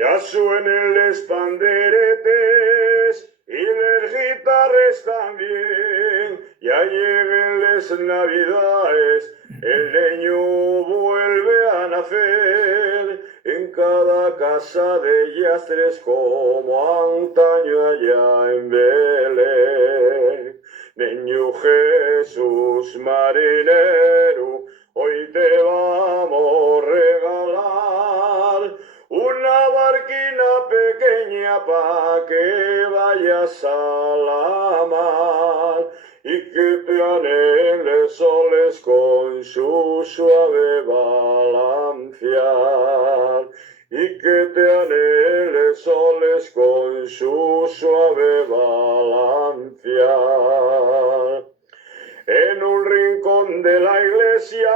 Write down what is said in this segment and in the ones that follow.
Ya suenen les panderetes y les guitarres también, ya lleguen les navidades, el niño vuelve a nacer en cada casa de Yastres como antaño allá en Belén. Niño Jesús marinero, hoy te vamos a regalar una barquina pequeña pa' que vayas a la mar y que te anhele soles con su suave balancear y que te anhele soles con su suave balancear. En un rincón de la iglesia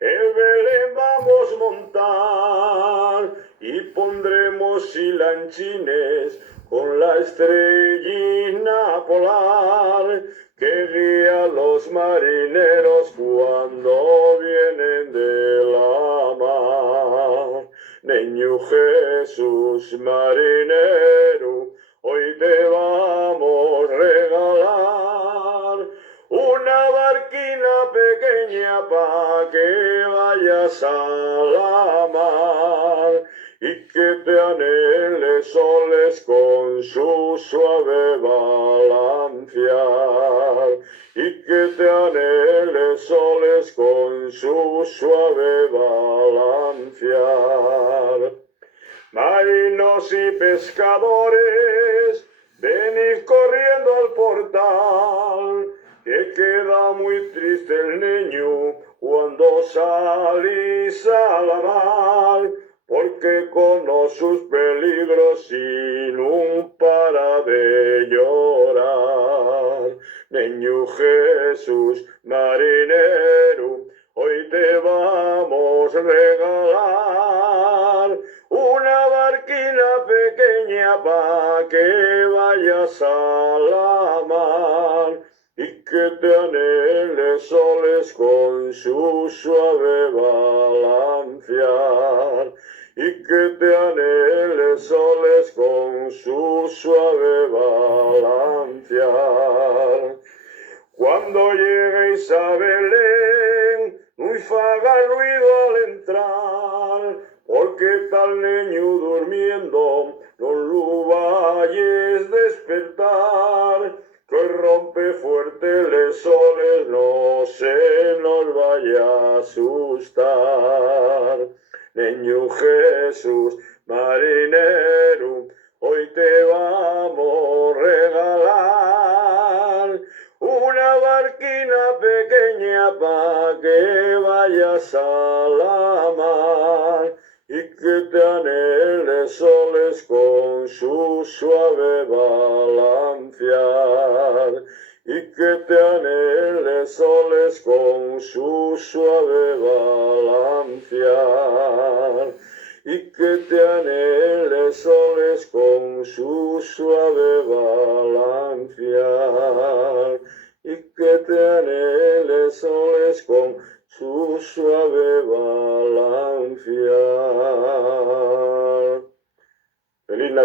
el Belén vamos a montar y pondremos silanchines con la estrellina polar que guía a los marineros cuando vienen de la mar. Niño Jesús marinero, hoy te vamos a regalar una barquina pequeña pa' que vayas a la mar y que te anhele soles con su suave balancear y que te anhele soles con su suave balancear. Marinos y pescadores, venid corriendo al portal, que queda muy triste el niño cuando salís a la mar, porque con sus peligros sin un para de llorar. Niño Jesús marinero, hoy te vamos a regalar una barquina pequeña pa' que vayas a la mar y que te anhele soles con su suave balancear y que te anhele soles con su suave balancear. Cuando lleguéis a Belén, no haga ruido al entrar, porque tal niño durmiendo no lo vayas despertar, que rompe fuerte les soles, no se nos vaya a asustar. Niño Jesús marinero, hoy te vamos a regalar una barquina pequeña pa' que vayas a la mar y que te anhele soles con su suave balancear y que te anhele soles